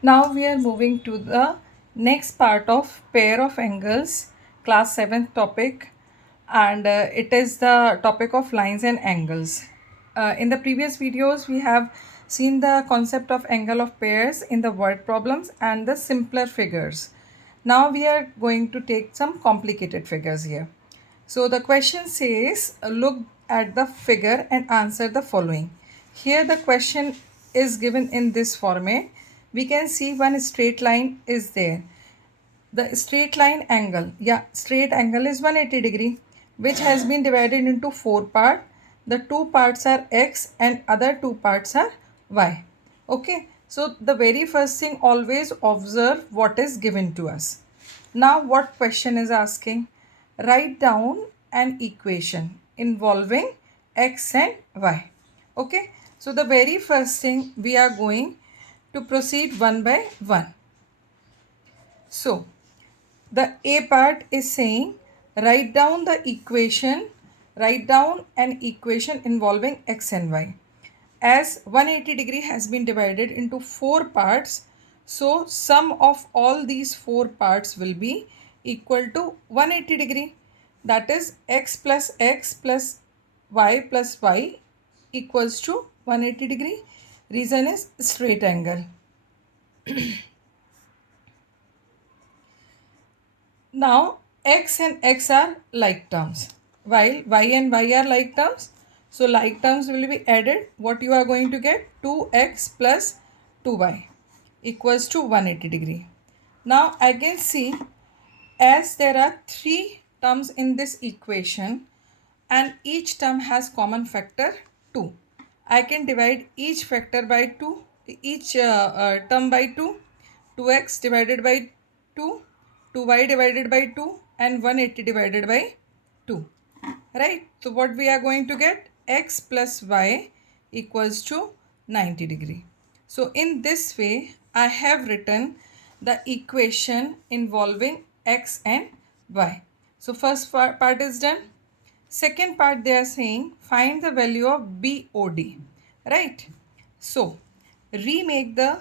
Now we are moving to the next part of pair of angles, class 7th topic, and it is the topic of lines and angles. In the previous videos, we have seen the concept of angle of pairs in the word problems and the simpler figures. Now we are going to take some complicated figures here. So the question says, look at the figure and answer the following. Here the question is given in this format. We can see one straight line is there. The straight line angle, straight angle is 180 degree, which has been divided into four parts. The two parts are x and other two parts are y. Okay, so the very first thing, always observe what is given to us. Now what question is asking? Write down an equation involving x and y. Okay, so the very first thing, we are going to proceed one by one. So the A part is saying write down an equation involving x and y. As 180 degree has been divided into four parts, so sum of all these four parts will be equal to 180 degree. That is x plus y equals to 180 degree. Reason is straight angle. Now x and x are like terms, while y and y are like terms. So like terms will be added. What you are going to get? 2x plus 2y equals to 180 degree. Now I can see, as there are three terms in this equation and each term has common factor 2. I can divide each factor by 2, each term by 2. 2x divided by 2, 2y divided by 2 and 180 divided by 2. Right? So what we are going to get? X plus y equals to 90 degree. So in this way, I have written the equation involving x and y. So first part is done. Second part, they are saying find the value of BOD. Right? So remake the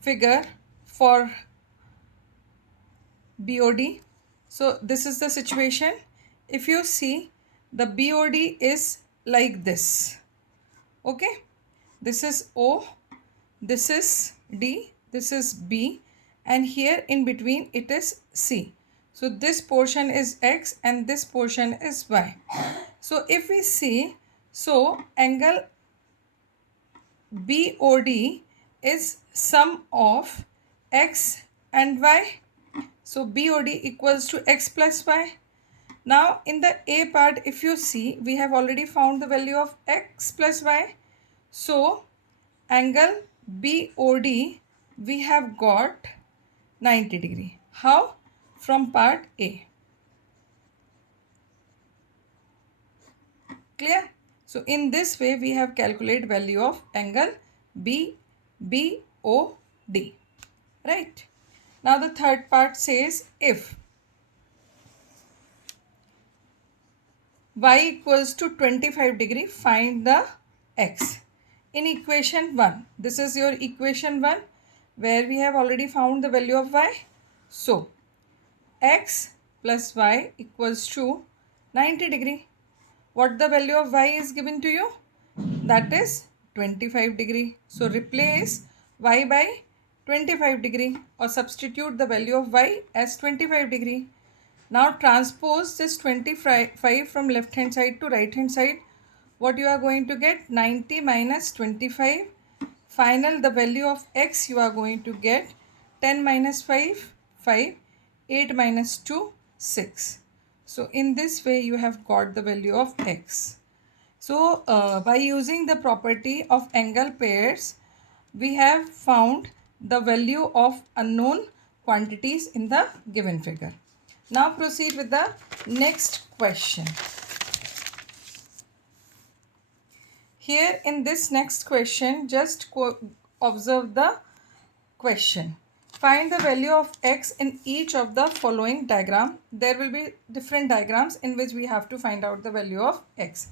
figure for BOD. So this is the situation. If you see, the BOD is like this. Okay, this is O, this is D, this is B, and here in between it is C. So this portion is X and this portion is Y. So if we see, so angle BOD is sum of X and Y. So BOD equals to X plus Y. Now in the A part, if you see, we have already found the value of X plus Y. So angle BOD we have got 90 degree. How? From part A. Clear? So in this way we have calculated value of angle BOD. Right? Now the third part says if y equals to 25 degree, find the x. In equation 1, this is your equation 1 where we have already found the value of y. So x plus y equals to 90 degree. What the value of y is given to you? That is 25 degree. So replace y by 25 degree or substitute the value of y as 25 degree. Now transpose this 25 from left hand side to right hand side. What you are going to get? 90 minus 25. Final, the value of x you are going to get 10 minus 5, 5, 8 minus 2, 6. So in this way you have got the value of x. So by using the property of angle pairs, we have found the value of unknown quantities in the given figure. Now proceed with the next question. Here in this next question, just observe the question. Find the value of x in each of the following diagram. There will be different diagrams in which we have to find out the value of x.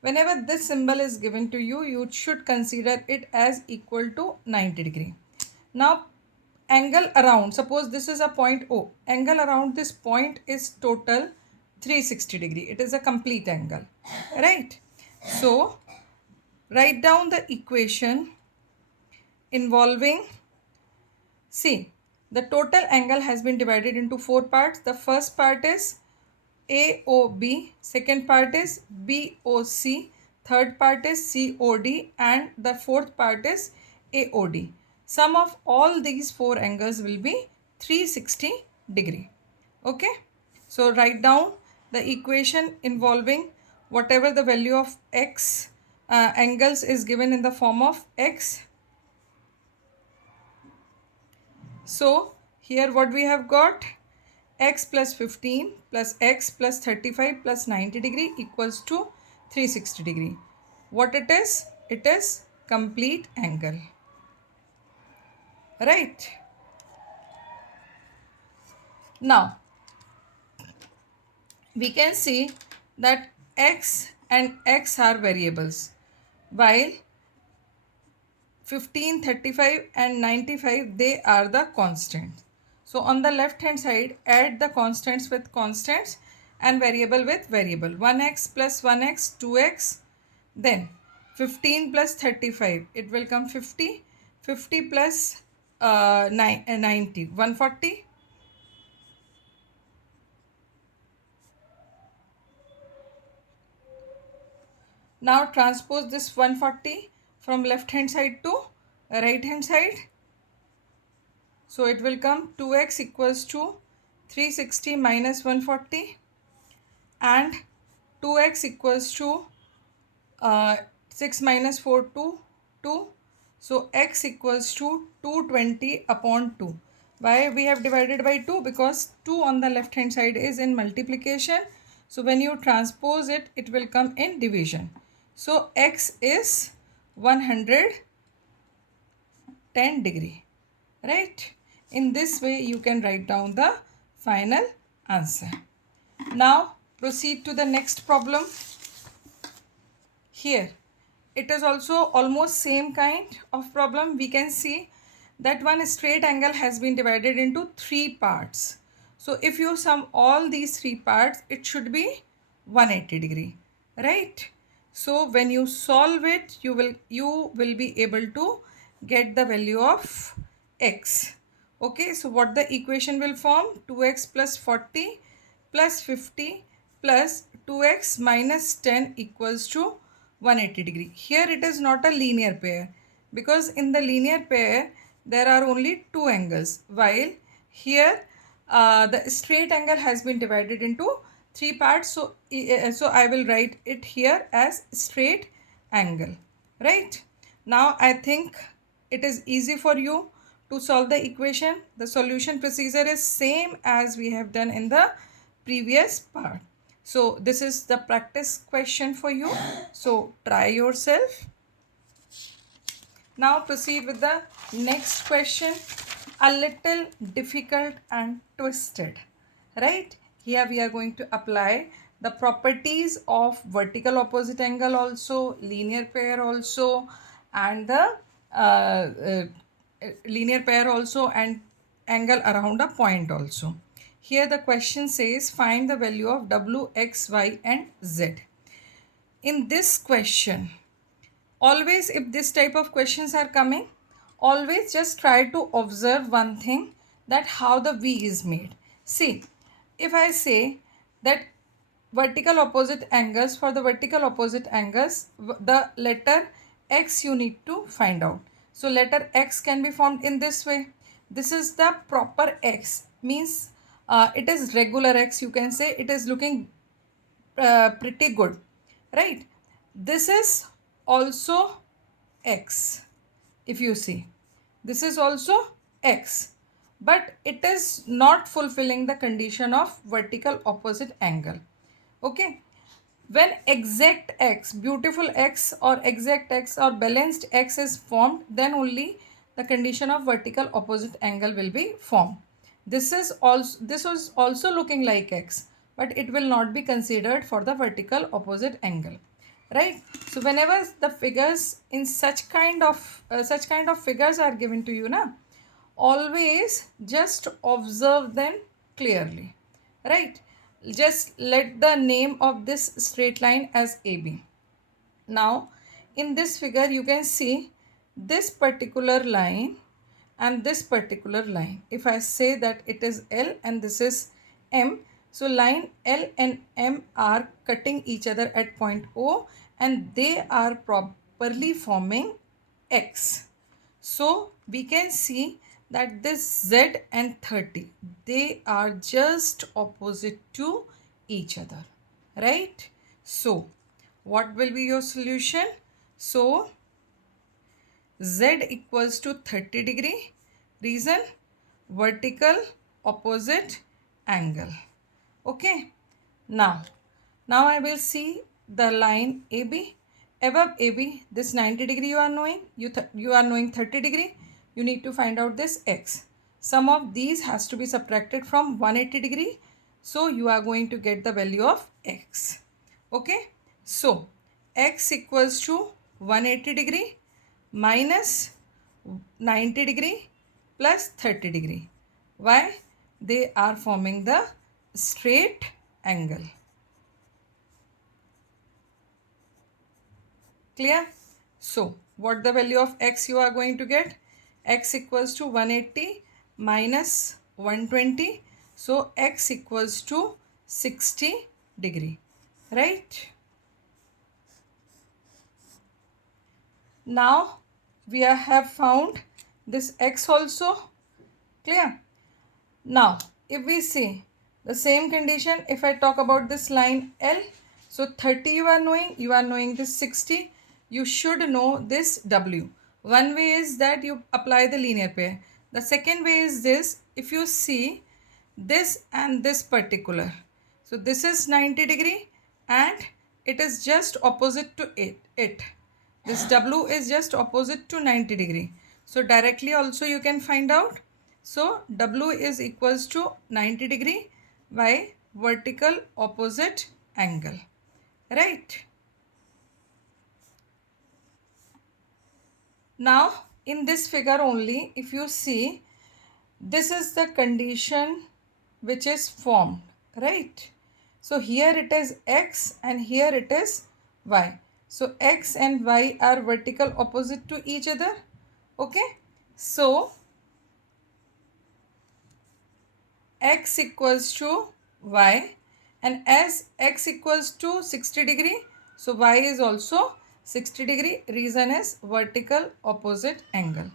Whenever this symbol is given to you, you should consider it as equal to 90 degree. Now angle around, suppose this is a point O, angle around this point is total 360 degree. It is a complete angle, right? So write down the equation involving, see, the total angle has been divided into four parts. The first part is AOB, second part is BOC, third part is COD, and the fourth part is AOD. Sum of all these four angles will be 360 degree. Okay, so write down the equation involving whatever the value of x angles is given in the form of x. So here what we have got, x plus 15 plus x plus 35 plus 90 degree equals to 360 degree. What it is? It is complete angle, right? Now we can see that x and x are variables, while 15, 35 and 95, they are the constants. So on the left hand side, add the constants with constants and variable with variable. 1x plus 1x, 2x, then 15 plus 35, it will come 50, 50 plus 90, 140. Now transpose this 140 from left hand side to right hand side. So it will come 2x equals to 360 minus 140 and 2x equals to 6 minus 4 to 2. So x equals to 220 upon 2. Why we have divided by 2? Because 2 on the left hand side is in multiplication. So when you transpose it, it will come in division. So x is 110 degree, right? In this way you can write down the final answer. Now proceed to the next problem. Here it is also almost same kind of problem. We can see that one straight angle has been divided into three parts. So if you sum all these three parts, it should be 180 degree, right? So when you solve it, you will be able to get the value of x. Okay, so what the equation will form? 2x plus 40 plus 50 plus 2x minus 10 equals to 180 degree. Here it is not a linear pair, because in the linear pair there are only two angles, while here the straight angle has been divided into three parts. So I will write it here as straight angle, right? Now I think it is easy for you to solve the equation. The solution procedure is same as we have done in the previous part. So this is the practice question for you. So try yourself. Now proceed with the next question. A little difficult and twisted, right? Here we are going to apply the properties of vertical opposite angle also, linear pair also, and the linear pair also, and angle around a point also. Here the question says find the value of w, x, y and z. In this question, always if this type of questions are coming, always just try to observe one thing, that how the v is made. See, if I say that vertical opposite angles, for the vertical opposite angles, the letter x you need to find out. So letter x can be formed in this way. This is the proper x, means it is regular x, you can say. It is looking pretty good, right? This is also x. If you see, this is also x, but it is not fulfilling the condition of vertical opposite angle. Okay, when exact x, beautiful x, or exact x or balanced x is formed, then only the condition of vertical opposite angle will be formed. This was also looking like x, but it will not be considered for the vertical opposite angle, right? So whenever the figures in such kind of figures are given to you, na, always just observe them clearly, right? Just let the name of this straight line as AB. Now in this figure you can see this particular line and this particular line. If I say that it is L and this is M, so line L and M are cutting each other at point O and they are properly forming X. So we can see that this Z and 30, they are just opposite to each other, right? So what will be your solution? So Z equals to 30 degree. Reason? Vertical opposite angle. Okay. Now I will see the line AB. Above AB, this 90 degree you are knowing. You are knowing 30 degree. You need to find out this X. Sum of these has to be subtracted from 180 degree. So you are going to get the value of X. Okay. So X equals to 180 degree minus 90 degree plus 30 degree. Why? They are forming the straight angle. Clear? So what the value of X you are going to get? X equals to 180 minus 120. So X equals to 60 degree, right? Now we have found this X also. Clear? Now if we see the same condition, if I talk about this line L, so 30 you are knowing this 60, you should know this W. One way is that you apply the linear pair. The second way is this, if you see this and this particular, so this is 90 degree and it is just opposite to it. This W is just opposite to 90 degree. So directly also you can find out. So W is equals to 90 degree by vertical opposite angle, right? Now in this figure only, if you see, this is the condition which is formed, right? So here it is X and here it is Y. So X and Y are vertical opposite to each other. Okay. So X equals to Y, and as X equals to 60 degree, so Y is also 60 degree. Reason is vertical opposite angle.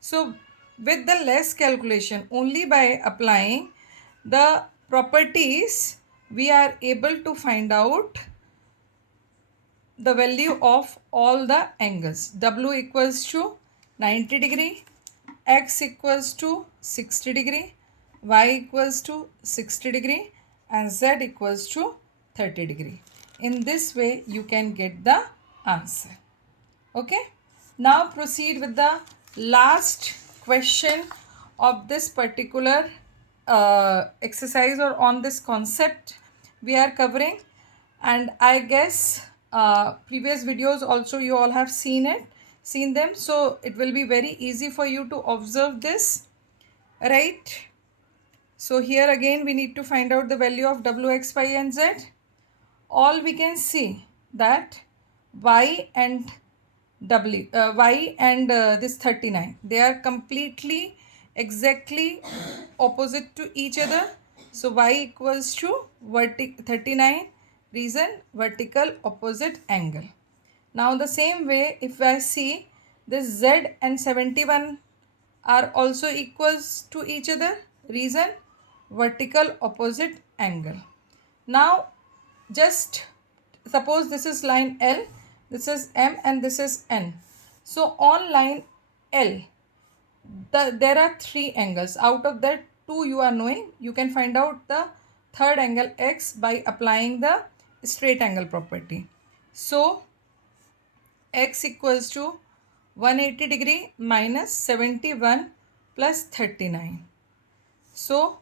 So with the less calculation, only by applying the properties, we are able to find out the value of all the angles. W equals to 90 degree, X equals to 60 degree, Y equals to 60 degree and Z equals to 30 degree. In this way you can get the answer. Okay. Now proceed with the last question of this particular exercise or on this concept we are covering, and I guess previous videos also you all have seen them, so it will be very easy for you to observe this, right? So here again we need to find out the value of W, X, Y and Z. All we can see that Y and Y and this 39, they are completely exactly opposite to each other. So Y equals to 39. Reason? Vertical opposite angle. Now the same way, if I see this Z and 71 are also equals to each other. Reason? Vertical opposite angle. Now just suppose this is line L, this is M and this is N. So on line L, there are three angles. Out of that, two you are knowing. You can find out the third angle X by applying the straight angle property. So X equals to 180 degree minus 71 plus 39. So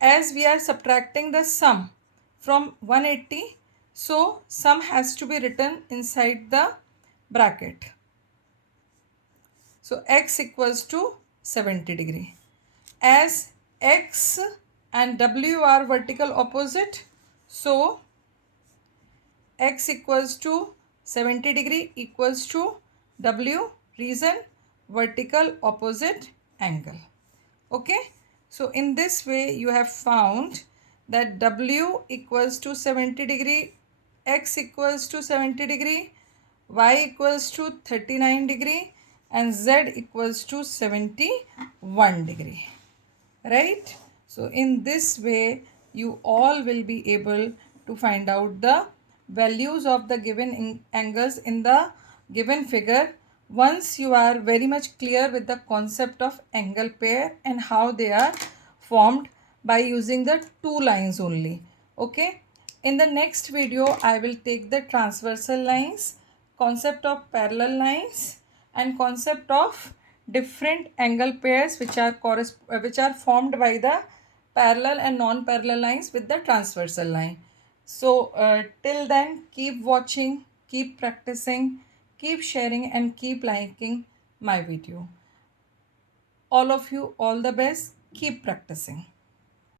as we are subtracting the sum from 180, so sum has to be written inside the bracket. So X equals to 70 degree. As X and W are vertical opposite, so X equals to 70 degree equals to W, reason vertical opposite angle. Okay, so in this way you have found that W equals to 70 degree, X equals to 70 degree, Y equals to 39 degree, and Z equals to 71 degree, right? So in this way you all will be able to find out the values of the given angles in the given figure once you are very much clear with the concept of angle pair and how they are formed by using the two lines only. Okay, in the next video I will take the transversal lines, concept of parallel lines, and concept of different angle pairs which are formed by the parallel and non-parallel lines with the transversal line. So till then, keep watching, keep practicing, keep sharing, and keep liking my video. All of you, all the best. Keep practicing.